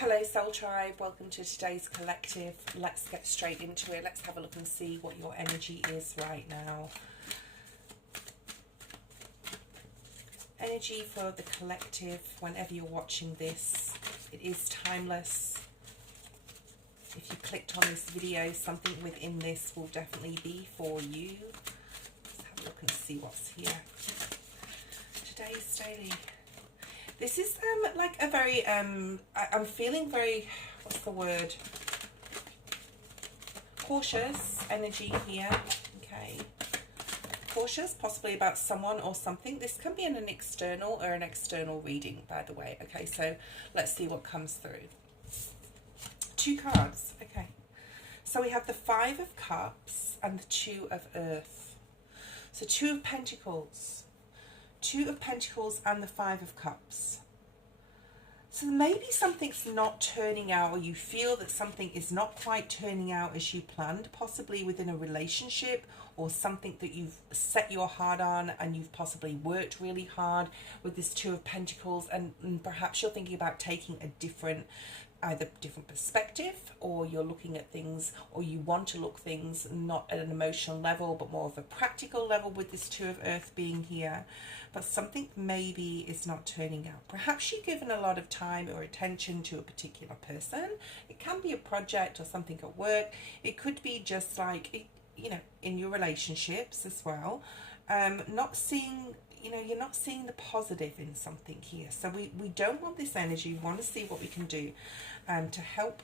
Hello Soul Tribe, welcome to today's collective. Let's get straight into it. Let's have a look and see what your energy is right now. Energy for the collective, whenever you're watching this, it is timeless. If you clicked on this video, something within this will definitely be for you. Let's have a look and see what's here. Today's daily. This is like a very, I'm feeling very, what's the word? Cautious energy here, okay. Cautious, possibly about someone or something. This can be an external or an external reading, by the way. Okay, so let's see what comes through. 2 cards, okay. So we have the 5 of Cups and the 2 of Earth. So 2 of Pentacles. 2 of Pentacles and the 5 of Cups. So maybe something's not turning out, or you feel that something is not quite turning out as you planned, possibly within a relationship or something that you've set your heart on and you've possibly worked really hard with this 2 of Pentacles, and perhaps you're thinking about taking a different perspective, or you're looking at things, or you want to look things not at an emotional level but more of a practical level with this 2 of Earth being here. But something maybe is not turning out. Perhaps you've given a lot of time or attention to a particular person. It can be a project or something at work. It could be just like, you know, in your relationships as well. Not seeing, you know, you're not seeing the positive in something here. So we don't want this energy. We want to see what we can do to help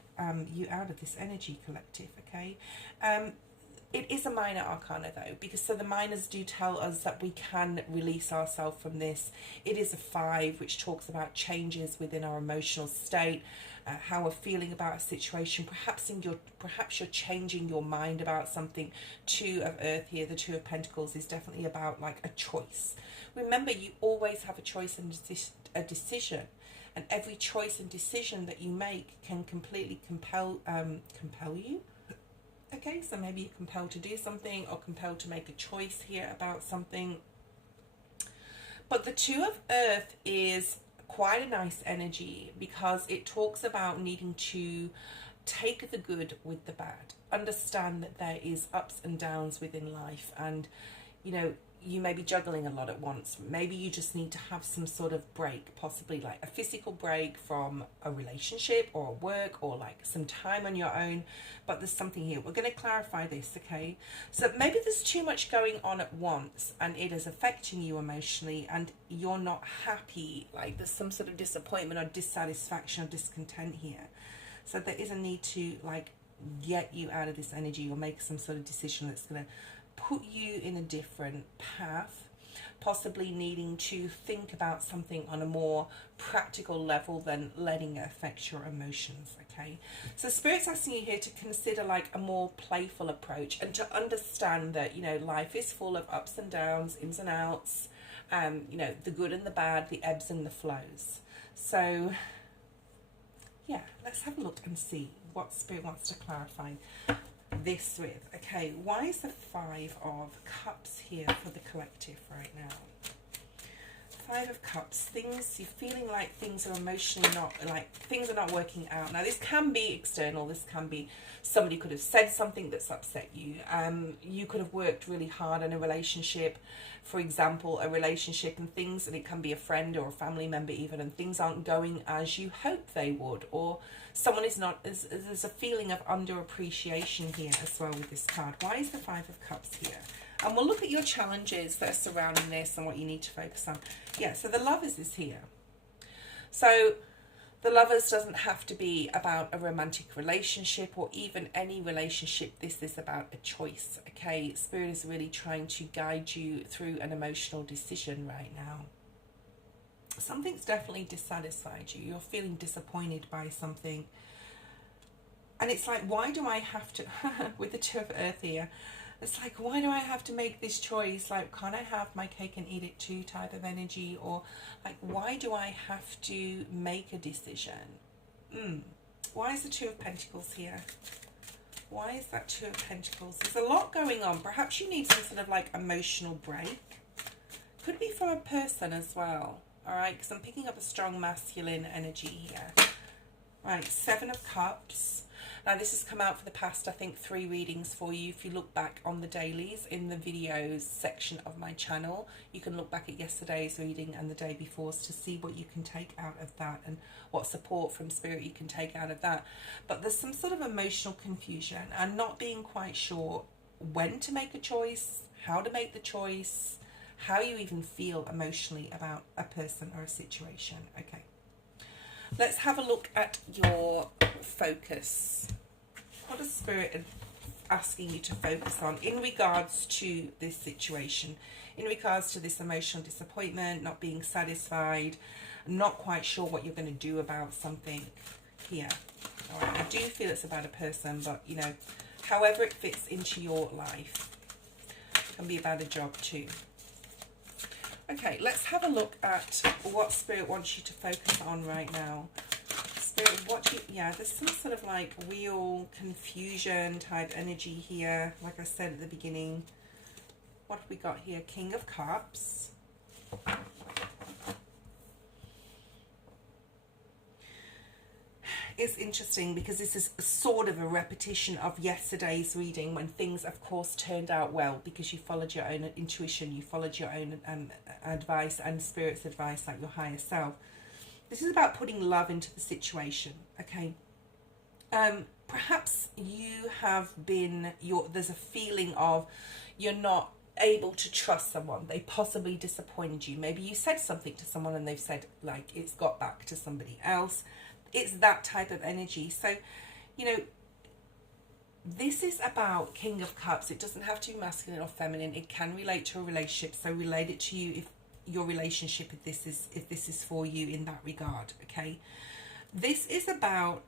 you out of this energy, collective, okay? It is a minor arcana though, because so the minors do tell us that we can release ourselves from this. It is a 5, which talks about changes within our emotional state, how we're feeling about a situation. Perhaps you're changing your mind about something. 2 of Earth here, the 2 of Pentacles, is definitely about like a choice. Remember, you always have a choice and a decision, and every choice and decision that you make can completely compel you. Okay, so maybe you're compelled to do something or compelled to make a choice here about something. But the 2 of Earth is quite a nice energy, because it talks about needing to take the good with the bad. Understand that there is ups and downs within life, and you know, you may be juggling a lot at once. Maybe you just need to have some sort of break, possibly like a physical break from a relationship or a work, or like some time on your own. But there's something here. We're going to clarify this, okay? So maybe there's too much going on at once and it is affecting you emotionally, and you're not happy. Like there's some sort of disappointment or dissatisfaction or discontent here. So there is a need to like get you out of this energy, or make some sort of decision that's going to put you in a different path, possibly needing to think about something on a more practical level than letting it affect your emotions, okay? So Spirit's asking you here to consider like a more playful approach, and to understand that, you know, life is full of ups and downs, ins and outs, you know, the good and the bad, the ebbs and the flows. So yeah, let's have a look and see what Spirit wants to clarify this with. Okay, why is the 5 of Cups here for the collective right now? 5 of Cups, things, you're feeling like things are emotionally things are not working out. Now this can be external, this can be somebody could have said something that's upset you. You could have worked really hard in a relationship, for example, a relationship and things, and it can be a friend or a family member even, and things aren't going as you hoped they would, or someone is not, there's a feeling of underappreciation here as well with this card. Why is the 5 of Cups here? And we'll look at your challenges that are surrounding this and what you need to focus on. Yeah, so the Lovers is here. So the Lovers doesn't have to be about a romantic relationship or even any relationship. This is about a choice, okay? Spirit is really trying to guide you through an emotional decision right now. Something's definitely dissatisfied you. You're feeling disappointed by something. And it's like, why do I have to, with the 2 of Earth here, it's like, why do I have to make this choice? Like, can't I have my cake and eat it too type of energy? Or like, why do I have to make a decision? Why is the 2 of Pentacles here? Why is that 2 of Pentacles? There's a lot going on. Perhaps you need some sort of like emotional break. Could be from a person as well. All right, because I'm picking up a strong masculine energy here. Right, Seven of Cups. Now this has come out for the past, I think, 3 readings for you. If you look back on the dailies in the videos section of my channel, you can look back at yesterday's reading and the day before's to see what you can take out of that and what support from spirit you can take out of that. But there's some sort of emotional confusion and not being quite sure when to make a choice, how to make the choice, how you even feel emotionally about a person or a situation. Okay. Let's have a look at your focus. What is Spirit asking you to focus on in regards to this situation, in regards to this emotional disappointment, not being satisfied, not quite sure what you're going to do about something here? All right, I do feel it's about a person, but, you know, however it fits into your life. It can be about a job too. Okay, let's have a look at what Spirit wants you to focus on right now. Spirit, what do you, yeah, there's some sort of like real confusion type energy here. Like I said at the beginning, what have we got here? King of Cups. It's interesting because this is sort of a repetition of yesterday's reading when things, of course, turned out well because you followed your own intuition, you followed your own advice and Spirit's advice, like your higher self. This is about putting love into the situation, okay? Perhaps you have been, there's a feeling of you're not able to trust someone. They possibly disappointed you. Maybe you said something to someone and they've said, like, it's got back to somebody else. It's that type of energy. So, you know, this is about King of Cups. It doesn't have to be masculine or feminine. It can relate to a relationship. So relate it to you if your relationship, if this is for you in that regard, okay? This is about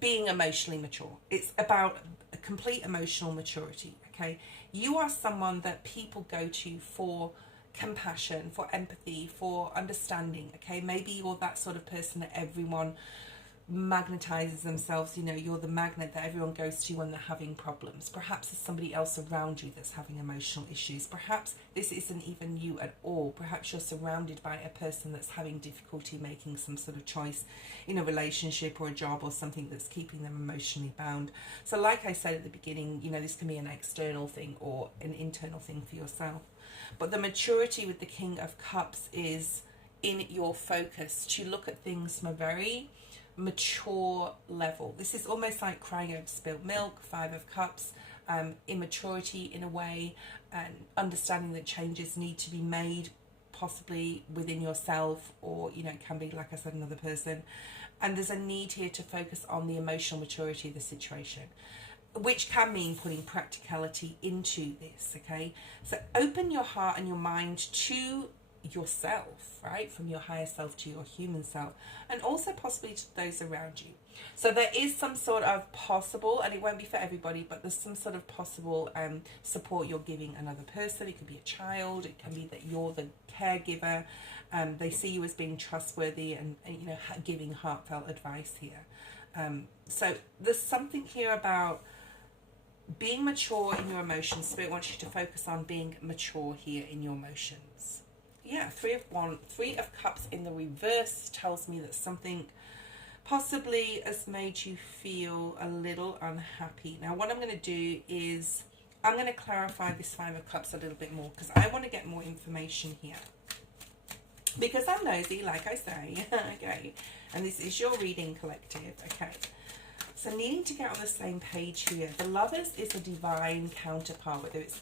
being emotionally mature. It's about a complete emotional maturity, okay? You are someone that people go to for compassion, for empathy, for understanding, okay? Maybe you're that sort of person that everyone magnetizes themselves, you know, you're the magnet that everyone goes to when they're having problems. Perhaps there's somebody else around you that's having emotional issues. Perhaps this isn't even you at all. Perhaps you're surrounded by a person that's having difficulty making some sort of choice in a relationship or a job or something that's keeping them emotionally bound. So like I said at the beginning, you know, this can be an external thing or an internal thing for yourself. But the maturity with the King of Cups is in your focus to look at things from a very mature level. This is almost like crying over spilled milk, Five of Cups, immaturity in a way, and understanding that changes need to be made possibly within yourself, or, you know, it can be, like I said, another person. And there's a need here to focus on the emotional maturity of the situation, which can mean putting practicality into this, okay? So open your heart and your mind to yourself, right? From your higher self to your human self, and also possibly to those around you. So there is some sort of possible, and it won't be for everybody, but there's some sort of possible support you're giving another person. It could be a child, it can be that you're the caregiver. They see you as being trustworthy and you know, giving heartfelt advice here. So there's something here about being mature in your emotions. Spirit wants you to focus on being mature here in your emotions. Yeah, Three of Cups in the reverse tells me that something possibly has made you feel a little unhappy. Now, what I'm going to do is I'm going to clarify this Five of Cups a little bit more because I want to get more information here. Because I'm nosy, like I say, okay, and this is your reading collective, okay. So needing to get on the same page here. The Lovers is a divine counterpart, whether it's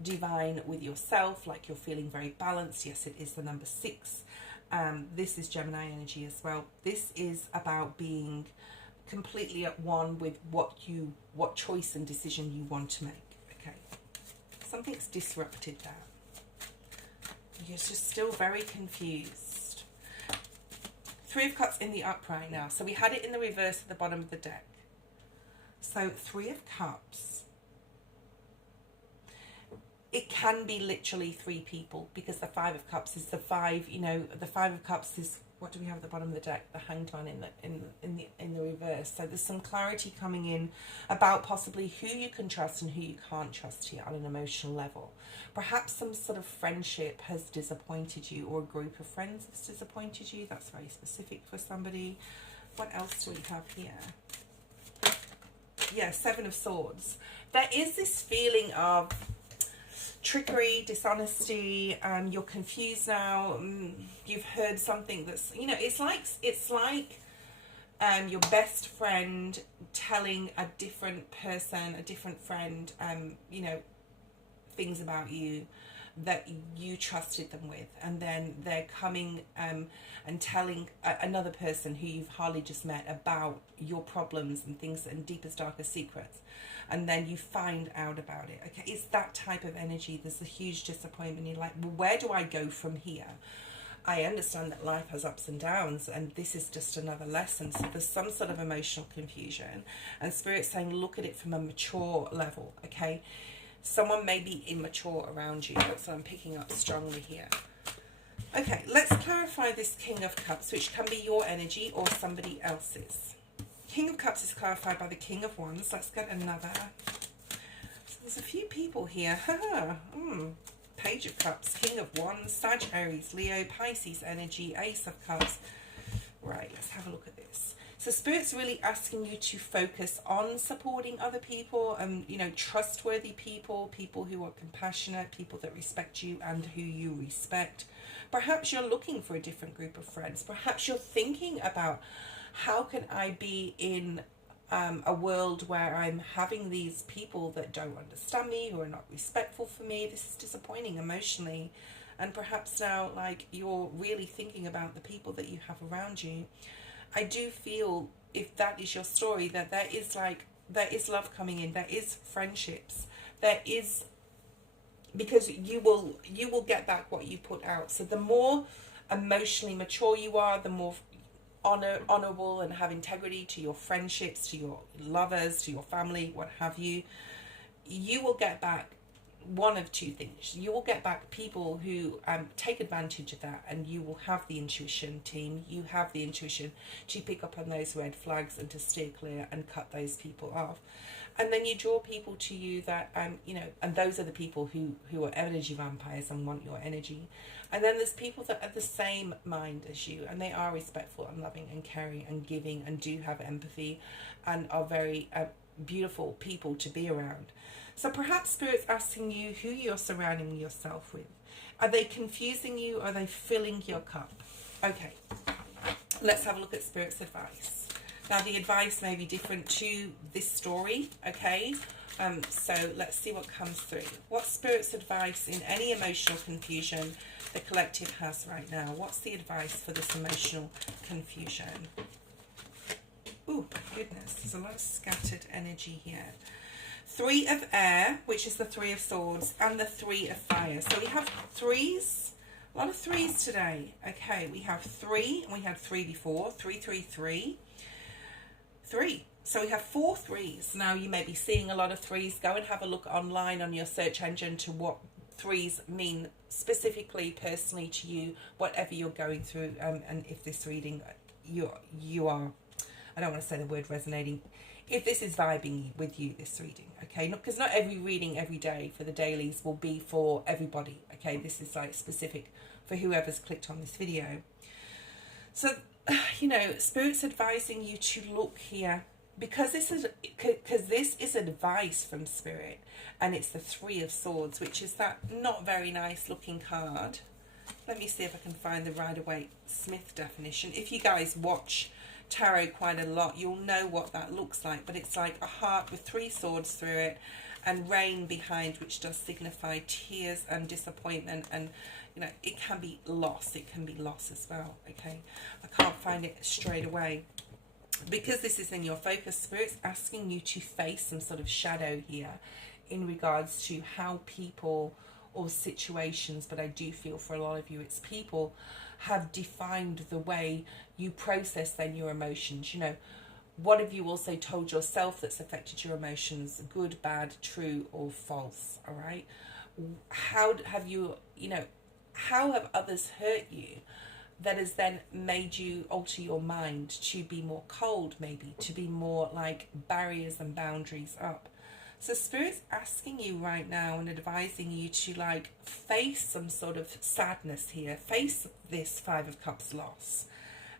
divine with yourself, like you're feeling very balanced. Yes, it is the number 6. This is Gemini energy as well. This is about being completely at one with what choice and decision you want to make, okay. Something's disrupted that. You're just still very confused. Three of Cups in the upright now. So we had it in the reverse at the bottom of the deck. So Three of Cups. It can be literally 3 people because the Five of Cups is the 5. You know, the Five of Cups is, what do we have at the bottom of the deck? The Hanged Man in the reverse. So there's some clarity coming in about possibly who you can trust and who you can't trust here on an emotional level. Perhaps some sort of friendship has disappointed you, or a group of friends has disappointed you. That's very specific for somebody. What else do we have here? Yeah, Seven of Swords. There is this feeling of trickery, dishonesty. You're confused now. You've heard something that's, you know, it's like your best friend telling a different person, a different friend, you know, things about you that you trusted them with, and then they're coming and telling another person who you've hardly just met about your problems and things and deepest, darkest secrets, and then you find out about it. Okay, it's that type of energy. There's a huge disappointment. You're like, well, where do I go from here? I understand that life has ups and downs, and this is just another lesson. So there's some sort of emotional confusion, and Spirit's saying look at it from a mature level. Okay, someone may be immature around you. That's what I'm picking up strongly here. Okay, let's clarify this King of Cups, which can be your energy or somebody else's. King of Cups is clarified by the King of Wands. Let's get another. So there's a few people here. Page of Cups, King of Wands, Sag, Aries, Leo, Pisces energy, Ace of Cups. Right, let's have a look at this. So Spirit's really asking you to focus on supporting other people, you know, trustworthy people, people who are compassionate, people that respect you and who you respect. Perhaps you're looking for a different group of friends. Perhaps you're thinking about, how can I be in a world where I'm having these people that don't understand me, who are not respectful for me. This is disappointing emotionally. And perhaps now, like, you're really thinking about the people that you have around you. I do feel, if that is your story, that there is love coming in, there is friendships, there is, because you will get back what you put out. So the more emotionally mature you are, the more honorable and have integrity to your friendships, to your lovers, to your family, what have you, you will get back one of two things. You will get back people who take advantage of that, and you will have the intuition, team. You have the intuition to pick up on those red flags and to steer clear and cut those people off. And then you draw people to you that, you know, and those are the people who are energy vampires and want your energy. And then there's people that are the same mind as you, and they are respectful and loving and caring and giving and do have empathy and are very beautiful people to be around. So perhaps Spirit's asking you who you're surrounding yourself with. Are they confusing you? Are they filling your cup? Okay, let's have a look at Spirit's advice. Now, the advice may be different to this story, okay? So let's see what comes through. What's Spirit's advice in any emotional confusion the collective has right now? What's the advice for this emotional confusion? Oh, goodness, there's a lot of scattered energy here. Three of Air, which is the Three of Swords, and the Three of Fire. So we have threes, a lot of threes today. Okay, we have three, and we had three before. 3, 3, 3. 3. So we have 4 threes. Now you may be seeing a lot of threes. Go and have a look online on your search engine to what threes mean specifically, personally to you, whatever you're going through. And if this reading, you are, I don't want to say the word resonating, if this is vibing with you, this reading, okay? Because not every reading every day for the dailies will be for everybody, okay? This is like specific for whoever's clicked on this video. So, you know, Spirit's advising you to look here, because this is advice from Spirit, and it's the Three of Swords, which is that not very nice looking card. Let me see if I can find the Rider-Waite-Smith definition. If you guys watch tarot quite a lot, you'll know what that looks like, but it's like a heart with 3 swords through it, and rain behind, which does signify tears and disappointment, and you know, it can be loss. It can be loss as well, okay? I can't find it straight away. Because this is in your focus, Spirit's asking you to face some sort of shadow here in regards to how people or situations, but I do feel for a lot of you it's people, have defined the way you process then your emotions. You know, what have you also told yourself that's affected your emotions? Good, bad, true, or false, all right? How have you, you know, how have others hurt you that has then made you alter your mind to be more cold, maybe, to be more like barriers and boundaries up? So Spirit's asking you right now and advising you to like face some sort of sadness here, face this 5 of Cups loss,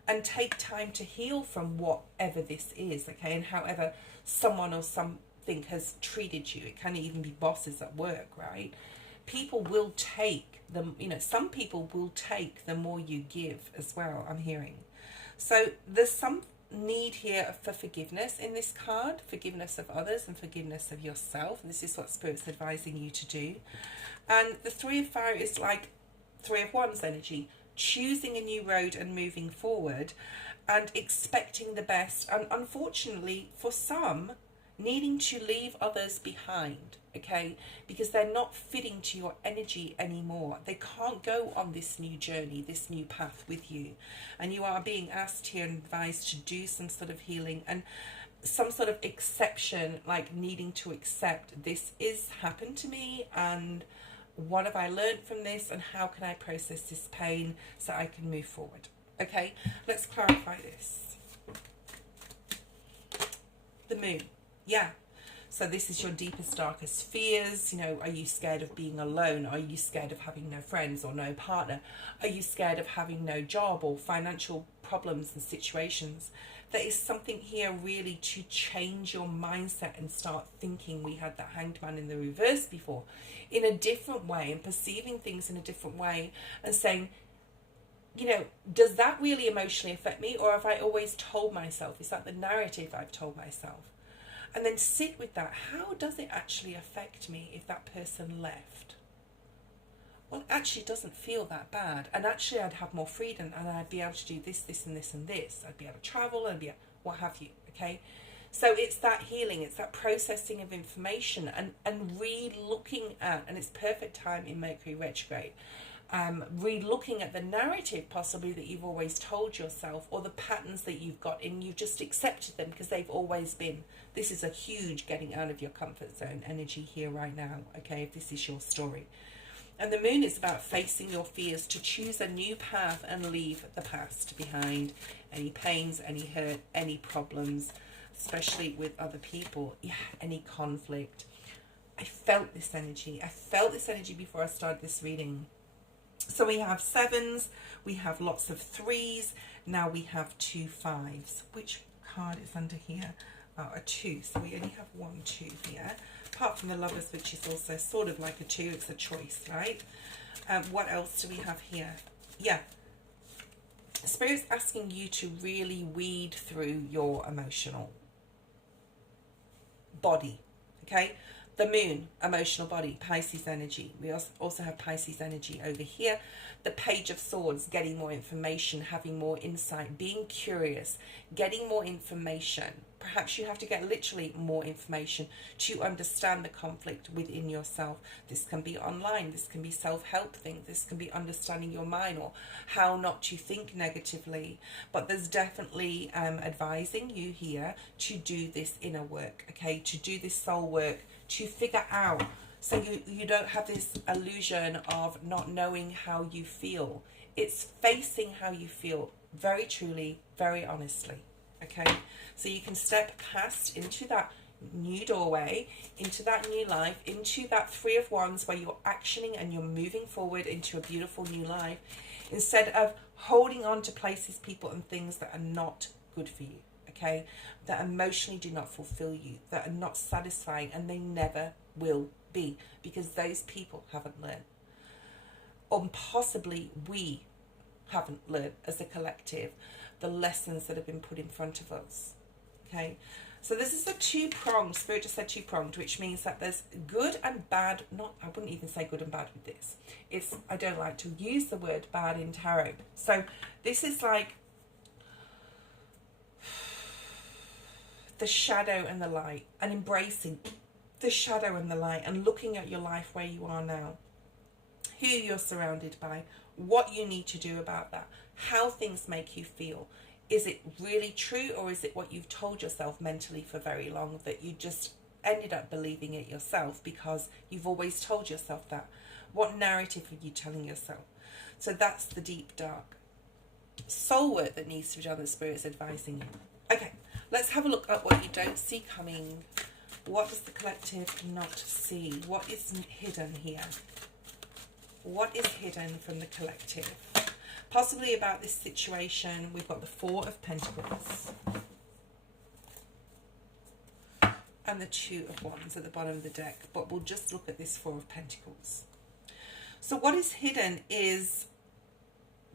and take time to heal from whatever this is, okay? And however someone or something has treated you. It can even be bosses at work, right? People will take them, you know, some people will take the more you give as well, I'm hearing. So there's some need here for forgiveness in this card, forgiveness of others and forgiveness of yourself. And this is what Spirit's advising you to do. And the Three of Fire is like Three of Wands energy, choosing a new road and moving forward and expecting the best, and unfortunately for some needing to leave others behind, okay, because they're not fitting to your energy anymore. They can't go on this new journey, this new path with you, and you are being asked here and advised to do some sort of healing and some sort of exception, like needing to accept this is happened to me, and what have I learned from this, and how can I process this pain so I can move forward. Okay, let's clarify this. The Moon. Yeah, so this is your deepest, darkest fears. You know, are you scared of being alone? Are you scared of having no friends or no partner? Are you scared of having no job or financial problems and situations? There is something here really to change your mindset and start thinking. We had that Hanged Man in the reverse before, in a different way, and perceiving things in a different way, and saying, you know, does that really emotionally affect me, or have I always told myself? Is that the narrative I've told myself? And then sit with that. How does it actually affect me if that person left? Well, it actually doesn't feel that bad. And actually I'd have more freedom, and I'd be able to do this, this, and this, and this. I'd be able to travel, and be able, what have you, okay? So it's that healing, it's that processing of information, and re-looking at, and it's perfect time in Mercury retrograde, re-looking at the narrative possibly that you've always told yourself, or the patterns that you've got, and you've just accepted them because they've always been. This is a huge getting out of your comfort zone energy here right now, okay, if this is your story. And the Moon is about facing your fears, to choose a new path and leave the past behind. Any pains, any hurt, any problems, especially with other people, yeah, any conflict. I felt this energy. I felt this energy before I started this reading. So we have 7s, we have lots of 3s, now we have 2 5s. Which card is under here? Oh, a 2, so we only have 1 2 here. Apart from the Lovers, which is also sort of like a 2, it's a choice, right? What else do we have here? Yeah. Spirit's asking you to really weed through your emotional body, okay? The Moon, emotional body, Pisces energy. We also have Pisces energy over here. The Page of Swords, getting more information, having more insight, being curious, getting more information. Perhaps you have to get literally more information to understand the conflict within yourself. This can be online, this can be self-help things, this can be understanding your mind or how not to think negatively. But there's definitely advising you here to do this inner work, okay, to do this soul work, to figure out, so you don't have this illusion of not knowing how you feel. It's facing how you feel very truly, very honestly, okay? So you can step past into that new doorway, into that new life, into that 3 of Wands where you're actioning and you're moving forward into a beautiful new life, instead of holding on to places, people and things that are not good for you, okay? That emotionally do not fulfill you, that are not satisfying, and they never will be, because those people haven't learned. Or possibly we haven't learned as a collective the lessons that have been put in front of us. Okay, so this is a 2-pronged, Spirit just said 2-pronged, which means that there's good and bad. Not, I wouldn't even say good and bad with this. It's, I don't like to use the word bad in tarot. So this is like the shadow and the light, and embracing the shadow and the light, and looking at your life where you are now, who you're surrounded by, what you need to do about that, how things make you feel. Is it really true, or is it what you've told yourself mentally for very long, that you just ended up believing it yourself because you've always told yourself that? What narrative are you telling yourself? So that's the deep, dark soul work that needs to be done, that Spirit's advising you. Okay, let's have a look at what you don't see coming. What does the collective not see? What is hidden here? What is hidden from the collective? Possibly about this situation. We've got the Four of Pentacles. And the Two of Wands at the bottom of the deck. But we'll just look at this Four of Pentacles. So what is hidden is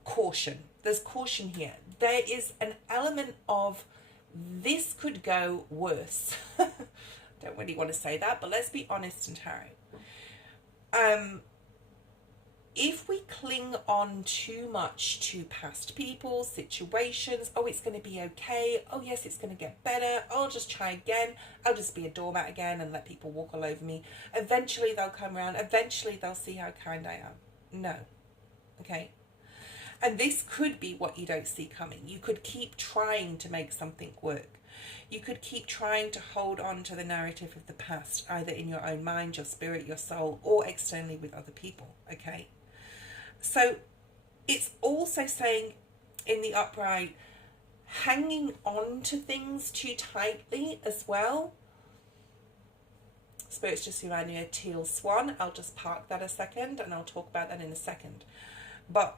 caution. There's caution here. There is an element of this could go worse. Don't really want to say that, but let's be honest and tarot. If we cling on too much to past people, situations, oh, it's going to be okay, oh yes, it's going to get better, I'll just try again, I'll just be a doormat again and let people walk all over me, eventually they'll come around, eventually they'll see how kind I am. No. Okay? And this could be what you don't see coming. You could keep trying to make something work. You could keep trying to hold on to the narrative of the past, either in your own mind, your spirit, your soul, or externally with other people, okay? So it's also saying in the upright, hanging on to things too tightly as well. Spirit's just reminding me of Teal Swan. I'll just park that a second and I'll talk about that in a second. But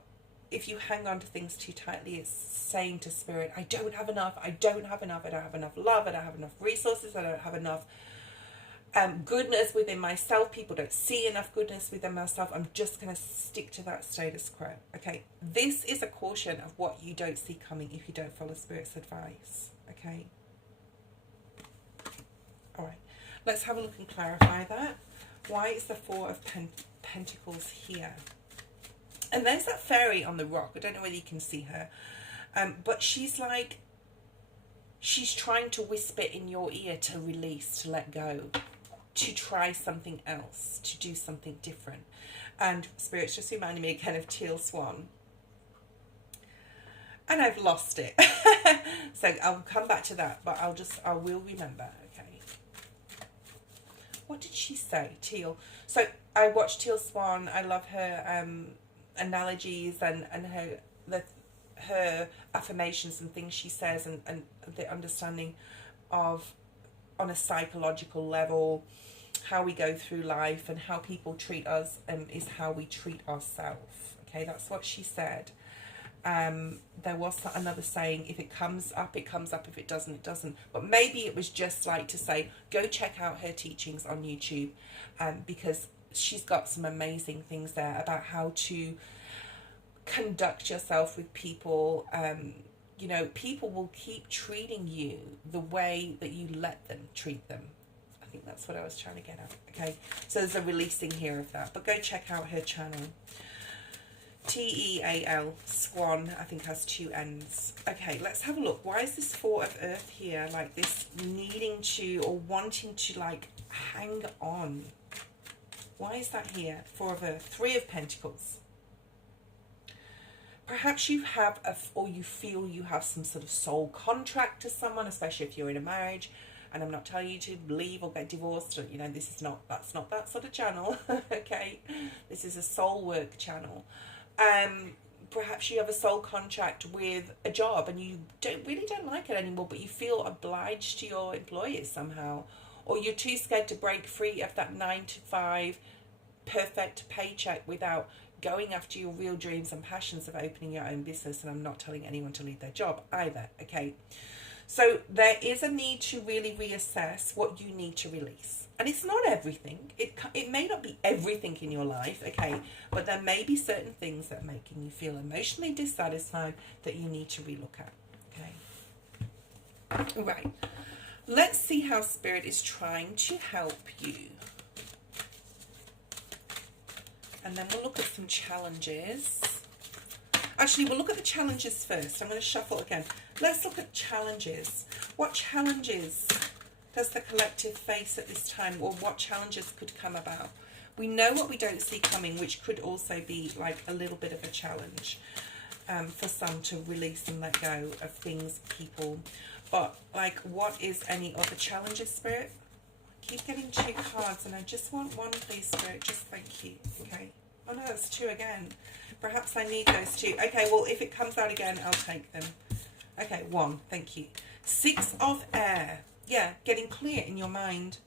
if you hang on to things too tightly, it's saying to Spirit, I don't have enough, I don't have enough, I don't have enough love, I don't have enough resources, I don't have enough goodness within myself. People don't see enough goodness within myself. I'm just going to stick to that status quo. Okay, this is a caution of what you don't see coming if you don't follow Spirit's advice. Okay. All right, let's have a look and clarify that. Why is the Four of Pentacles here? And there's that fairy on the rock. I don't know whether you can see her. But she's like, she's trying to whisper in your ear to release, to let go, to try something else, to do something different. And Spirit's just reminding me again of Teal Swan. And I've lost it. So I'll come back to that, but I will remember. Okay. What did she say? Teal. So I watched Teal Swan. I love her analogies and her affirmations and things she says, and the understanding of, on a psychological level, how we go through life and how people treat us is how we treat ourselves. Okay, that's what she said. There was another saying, if it comes up, it comes up. If it doesn't, it doesn't. But maybe it was just like to say, go check out her teachings on YouTube, because she's got some amazing things there about how to conduct yourself with people. You know, people will keep treating you the way that you let them treat them. I think that's what I was trying to get at. Okay, so there's a releasing here of that, but go check out her channel. Teal Swan, I think, has 2 N's. Okay, let's have a look. Why is this Four of Earth here, like this needing to or wanting to like hang on? Why is that here? Four of Earth. 3 of Pentacles. Perhaps you have or you feel you have some sort of soul contract to someone, especially if you're in a marriage. And I'm not telling you to leave or get divorced. Or, you know, that's not that sort of channel. Okay, this is a soul work channel. Perhaps you have a soul contract with a job and you really don't like it anymore, but you feel obliged to your employers somehow, or you're too scared to break free of that 9-to-5 perfect paycheck without going after your real dreams and passions of opening your own business. And I'm not telling anyone to leave their job either. Okay, so there is a need to really reassess what you need to release. And it's not everything. It may not be everything in your life, okay, but there may be certain things that are making you feel emotionally dissatisfied that you need to relook at. Okay, right, let's see how Spirit is trying to help you. And then we'll look at some challenges. Actually, we'll look at the challenges first. I'm going to shuffle again. Let's look at challenges. What challenges does the collective face at this time, or what challenges could come about? We know what we don't see coming, which could also be like a little bit of a challenge for some to release and let go of things, people. But like, what is any other challenges, Spirit? I keep getting 2 cards and I just want 1, please, Spirit. Just thank you. Okay. Oh no, it's 2 again. Perhaps I need those 2. Okay, well, if it comes out again, I'll take them. Okay, 1, thank you. 6 of Air. Yeah, getting clear in your mind.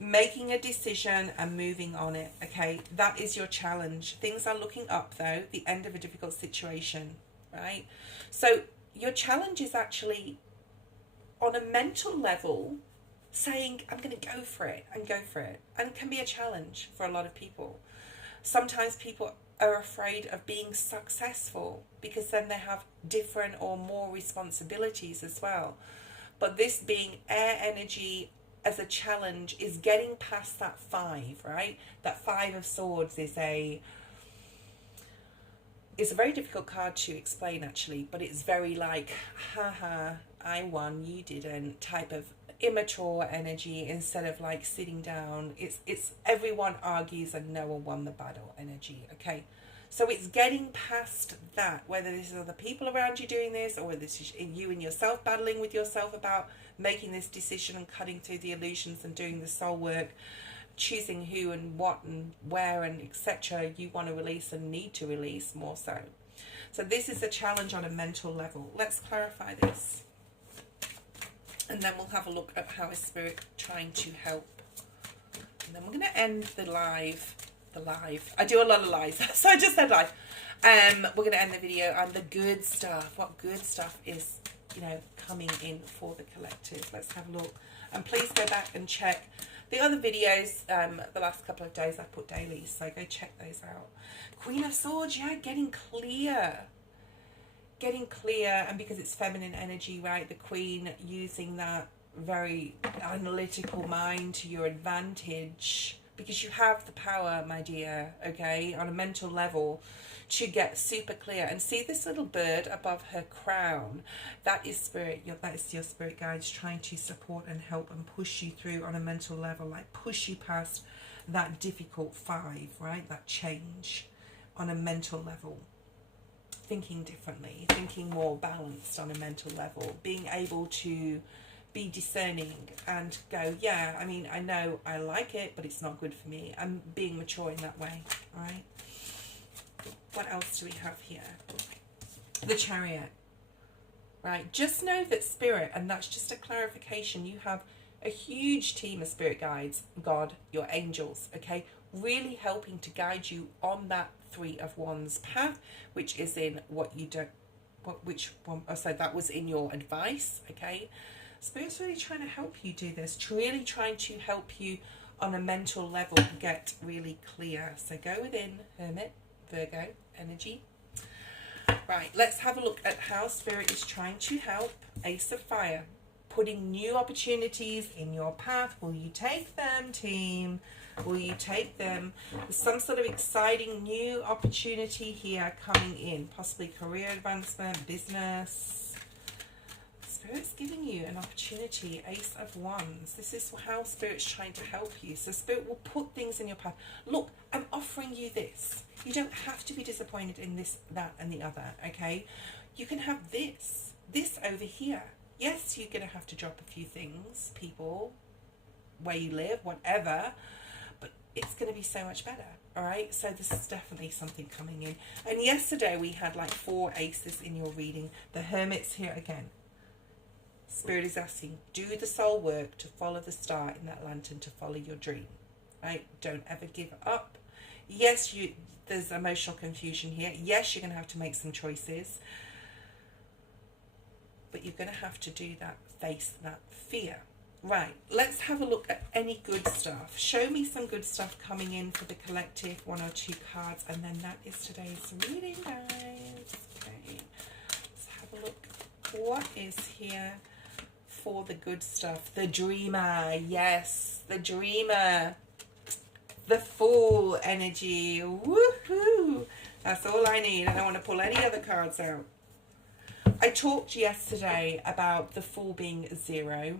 making a decision and moving on it. Okay, that is your challenge. Things are looking up though, the end of a difficult situation, right? So your challenge is actually on a mental level saying, I'm going to go for it, and go for it. And it can be a challenge for a lot of people. Sometimes people are afraid of being successful because then they have different or more responsibilities as well. But this being air energy as a challenge is getting past that 5, right? That 5 of Swords is a very difficult card to explain actually, but it's very like, haha, I won, you didn't type of immature energy, instead of like sitting down. It's everyone argues and no one won the battle energy. Okay, so it's getting past that, whether this is other people around you doing this, or whether this is you and yourself battling with yourself about making this decision and cutting through the illusions and doing the soul work, choosing who and what and where and etc. you want to release and need to release more so. So this is a challenge on a mental level. Let's clarify this. And then we'll have a look at how is Spirit trying to help. And then we're going to end the live. I do a lot of lives, so I just said live. We're going to end the video on the good stuff. What good stuff is, you know, coming in for the collective. Let's have a look. And please go back and check the other videos. The last couple of days I put dailies, so go check those out. Queen of Swords, yeah, getting clear, and because it's feminine energy, right, the Queen, using that very analytical mind to your advantage, because you have the power, my dear, okay, on a mental level, to get super clear. And see this little bird above her crown, that is Spirit, that is your Spirit guides trying to support and help and push you through on a mental level, like push you past that difficult 5, right, that change on a mental level. Thinking differently, thinking more balanced on a mental level, being able to be discerning and go, yeah, I mean, I know I like it, but it's not good for me. I'm being mature in that way, all right? What else do we have here? The Chariot, right? Just know that Spirit, and that's just a clarification, you have a huge team of Spirit guides, God, your angels, okay? Really helping to guide you on that 3 of Wands path, which is in what you don't, which one, oh, so that was in your advice, okay? Spirit's really trying to help you do this, really trying to help you on a mental level get really clear. So go within, Hermit, Virgo energy. Right, let's have a look at how Spirit is trying to help. Ace of Fire, putting new opportunities in your path. Will you take them, team? Will you take them? There's some sort of exciting new opportunity here coming in, possibly career advancement, business. Spirit's giving you an opportunity. Ace of Wands. This is how Spirit's trying to help you. So Spirit will put things in your path. Look, I'm offering you this. You don't have to be disappointed in this, that, and the other, okay? You can have this over here. Yes, you're going to have to drop a few things, people, where you live, whatever, but it's going to be so much better, all right? So this is definitely something coming in. And yesterday we had like 4 aces in your reading. The Hermit's here again. Spirit is asking, do the soul work to follow the star in that lantern, to follow your dream, right? Don't ever give up. Yes, there's emotional confusion here. Yes, you're going to have to make some choices, but you're going to have to do that, face that fear. Right, let's have a look at any good stuff. Show me some good stuff coming in for the collective, 1 or 2 cards, and then that is today's reading, guys. Okay, let's have a look. What is here for the good stuff? The Dreamer, yes, the Dreamer. The Fool energy, woohoo! That's all I need. I don't want to pull any other cards out. I talked yesterday about the Fool being 0.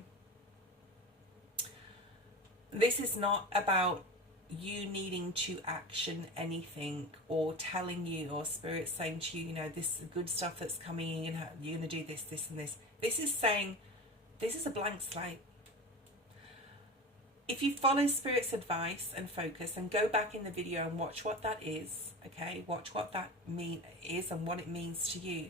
This is not about you needing to action anything or telling you, or Spirit saying to you, you know, this is good stuff that's coming in, you're going to do this, this and this. This is saying, this is a blank slate. If you follow Spirit's advice and focus and go back in the video and watch what that is, okay, watch what that is and what it means to you,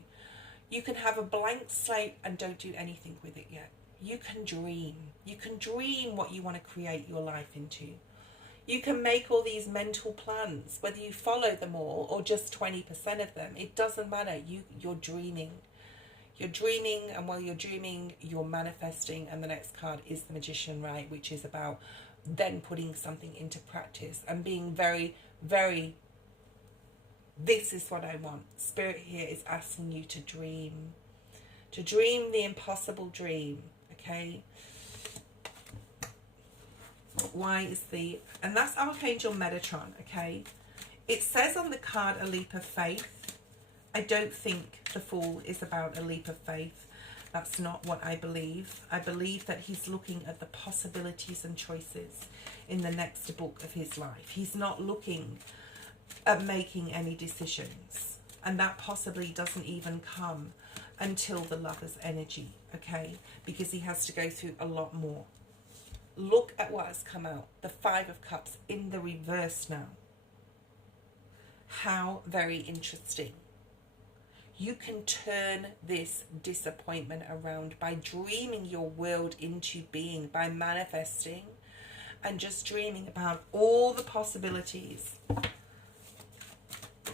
you can have a blank slate and don't do anything with it yet. You can dream. You can dream what you want to create your life into. You can make all these mental plans, whether you follow them all or just 20% of them. It doesn't matter. You're dreaming. You're dreaming, and while you're dreaming, you're manifesting. And the next card is the Magician, right? Which is about then putting something into practice and being very, very, this is what I want. Spirit here is asking you to dream the impossible dream, okay? Why is and that's Archangel Metatron, okay? It says on the card a leap of faith. I don't think the Fool is about a leap of faith. That's not what I believe. I believe that he's looking at the possibilities and choices in the next book of his life. He's not looking at making any decisions. And that possibly doesn't even come until the Lover's energy, okay? Because he has to go through a lot more. Look at what has come out. The Five of Cups in the reverse now. How very interesting. You can turn this disappointment around by dreaming your world into being, by manifesting and just dreaming about all the possibilities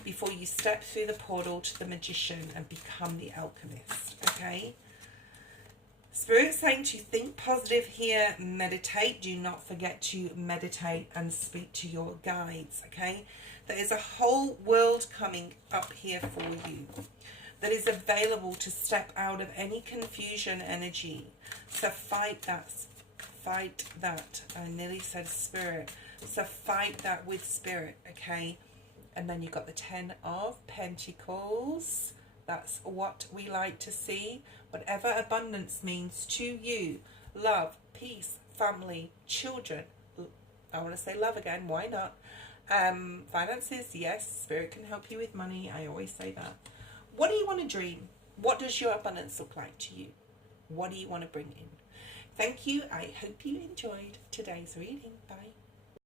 before you step through the portal to the Magician and become the Alchemist, okay? Spirit saying to think positive here, meditate. Do not forget to meditate and speak to your guides, okay? There is a whole world coming up here for you that is available to step out of any confusion energy. So fight that. Fight that. I nearly said Spirit. So fight that with Spirit, okay? And then you've got the Ten of Pentacles. That's what we like to see. Whatever abundance means to you. Love, peace, family, children. I want to say love again. Why not? Finances, yes. Spirit can help you with money. I always say that. What do you want to dream? What does your abundance look like to you? What do you want to bring in? Thank you. I hope you enjoyed today's reading. Bye.